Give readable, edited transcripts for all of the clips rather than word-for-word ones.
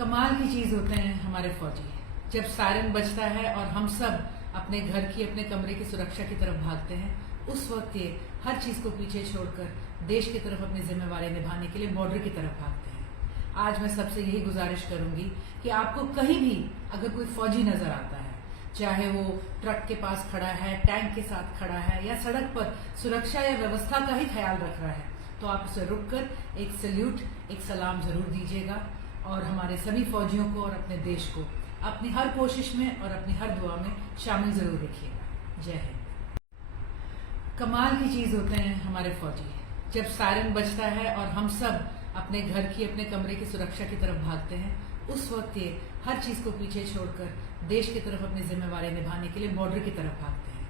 कमाल की चीज होते हैं हमारे फौजी। जब सायरन बजता है और हम सब अपने घर की अपने कमरे की सुरक्षा की तरफ भागते हैं, उस वक्त ये हर चीज को पीछे छोड़कर देश की तरफ अपनी जिम्मेवारी निभाने के लिए बॉर्डर की तरफ भागते हैं। आज मैं सबसे यही गुजारिश करूंगी कि आपको कहीं भी अगर कोई फौजी नजर आता है, चाहे वो ट्रक के पास खड़ा है, टैंक के साथ खड़ा है या सड़क पर सुरक्षा या व्यवस्था का ही ख्याल रख रहा है, तो आप उसे रुककर एक सल्यूट, एक सलाम जरूर दीजिएगा और हमारे सभी फौजियों को और अपने देश को अपनी हर कोशिश में और अपनी हर दुआ में शामिल जरूर रखिएगा। जय हिंद। कमाल की चीज होते हैं हमारे फौजी। जब सायरन बजता है और हम सब अपने घर की अपने कमरे की सुरक्षा की तरफ भागते हैं, उस वक्त ये हर चीज को पीछे छोड़कर देश की तरफ अपनी जिम्मेवारी निभाने के लिए बॉर्डर की तरफ भागते हैं।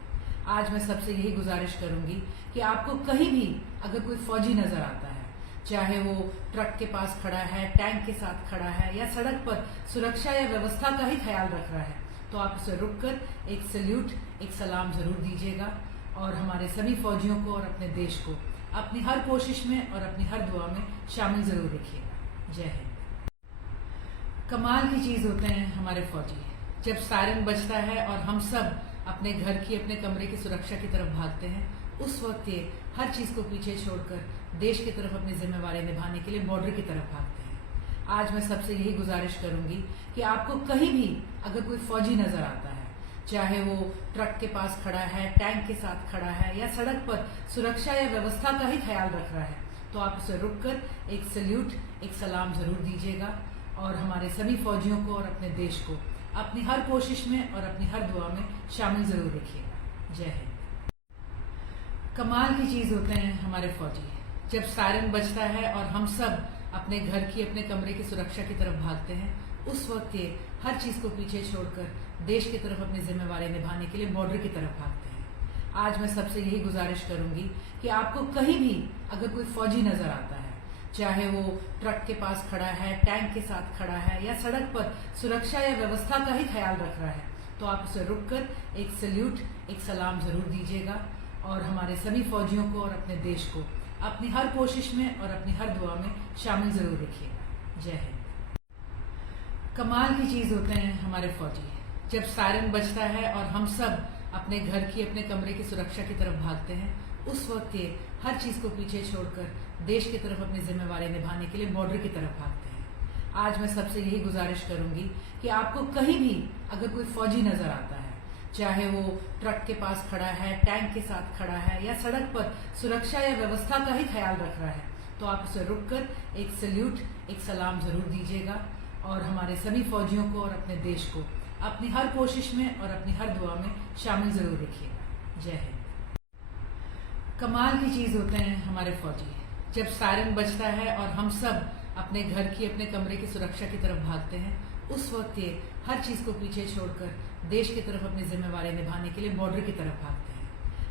आज मैं सबसे यही गुजारिश करूंगी कि आपको कहीं भी अगर कोई फौजी नजर आता है, चाहे वो ट्रक के पास खड़ा है, टैंक के साथ खड़ा है या सड़क पर सुरक्षा या व्यवस्था का ही ख्याल रख रहा है, तो आप उसे रुककर एक सल्यूट, एक सलाम जरूर दीजिएगा और हमारे सभी फौजियों को और अपने देश को अपनी हर कोशिश में और अपनी हर दुआ में शामिल जरूर रखिएगा। जय हिंद। कमाल की चीज होते हैं हमारे फौजी। जब सायरन बजता है और हम सब अपने घर की अपने कमरे की सुरक्षा की तरफ भागते हैं, उस वक्त ये हर चीज को पीछे छोड़कर देश की तरफ अपनी जिम्मेवारी निभाने के लिए बॉर्डर की तरफ भागते हैं। आज मैं सबसे यही गुजारिश करूंगी कि आपको कहीं भी अगर कोई फौजी नजर आता है, चाहे वो ट्रक के पास खड़ा है, टैंक के साथ खड़ा है या सड़क पर सुरक्षा या व्यवस्था का ही ख्याल रख रहा है, तो आप उसे रुककर एक सल्यूट, एक सलाम जरूर दीजिएगा और हमारे सभी फौजियों को और अपने देश को अपनी हर कोशिश में और अपनी हर दुआ में शामिल जरूर रखिएगा। जय हिंद। कमाल की चीज होते हैं हमारे फौजी। जब सायरन बजता है और हम सब अपने घर की अपने कमरे की सुरक्षा की तरफ भागते हैं, उस वक्त ये हर चीज को पीछे छोड़कर देश की तरफ अपनी जिम्मेवारी निभाने के लिए बॉर्डर की तरफ भागते हैं। आज मैं सबसे यही गुजारिश करूंगी कि आपको कहीं भी अगर कोई फौजी नजर आता है, चाहे वो ट्रक के पास खड़ा है, टैंक के साथ खड़ा है या सड़क पर सुरक्षा या व्यवस्था का ही ख्याल रख रहा है, तो आप उसे रुककर एक सल्यूट, एक सलाम जरूर दीजिएगा और हमारे सभी फौजियों को और अपने देश को अपनी हर कोशिश में और अपनी हर दुआ में शामिल जरूर रखिएगा। जय हिंद। कमाल की चीज होते हैं हमारे फौजी। जब सायरन बजता है और हम सब अपने घर की अपने कमरे की सुरक्षा की तरफ भागते हैं, उस वक्त ये हर चीज को पीछे छोड़कर देश की तरफ अपनी जिम्मेवारी निभाने के लिए बॉर्डर की तरफ भागते हैं। आज मैं सबसे यही गुजारिश करूंगी कि आपको कहीं भी अगर कोई फौजी नजर आता है, चाहे वो ट्रक के पास खड़ा है, टैंक के साथ खड़ा है या सड़क पर सुरक्षा या व्यवस्था का ही ख्याल रख रहा है, तो आप उसे रुककर एक सल्यूट, एक सलाम जरूर दीजिएगा और हमारे सभी फौजियों को और अपने देश को अपनी हर कोशिश में और अपनी हर दुआ में शामिल जरूर रखिएगा। जय हिंद। कमाल की चीज होते हैं हमारे फौजी। जब सायरन बजता है और हम सब अपने घर की अपने कमरे की सुरक्षा की तरफ भागते हैं, उस वक्त ये हर चीज को पीछे छोड़कर देश की तरफ अपनी जिम्मेवारी निभाने के लिए बॉर्डर की तरफ भागते हैं।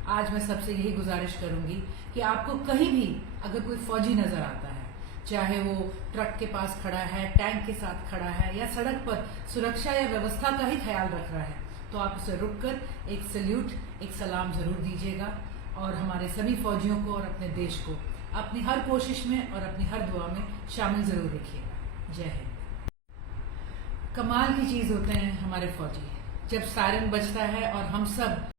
आज मैं सबसे यही गुजारिश करूंगी कि आपको कहीं भी अगर कोई फौजी नजर आता है, चाहे वो ट्रक के पास खड़ा है, टैंक के साथ खड़ा है या सड़क पर सुरक्षा या व्यवस्था का ही ख्याल रख रहा है, तो आप उसे रुककर एक सल्यूट, एक सलाम जरूर दीजिएगा और हमारे सभी फौजियों को और अपने देश को अपनी हर कोशिश में और अपनी हर दुआ में शामिल जरूर रखिएगा। जय हिंद। कमाल की चीज होते हैं हमारे फौजी। जब सायरन बजता है और हम सब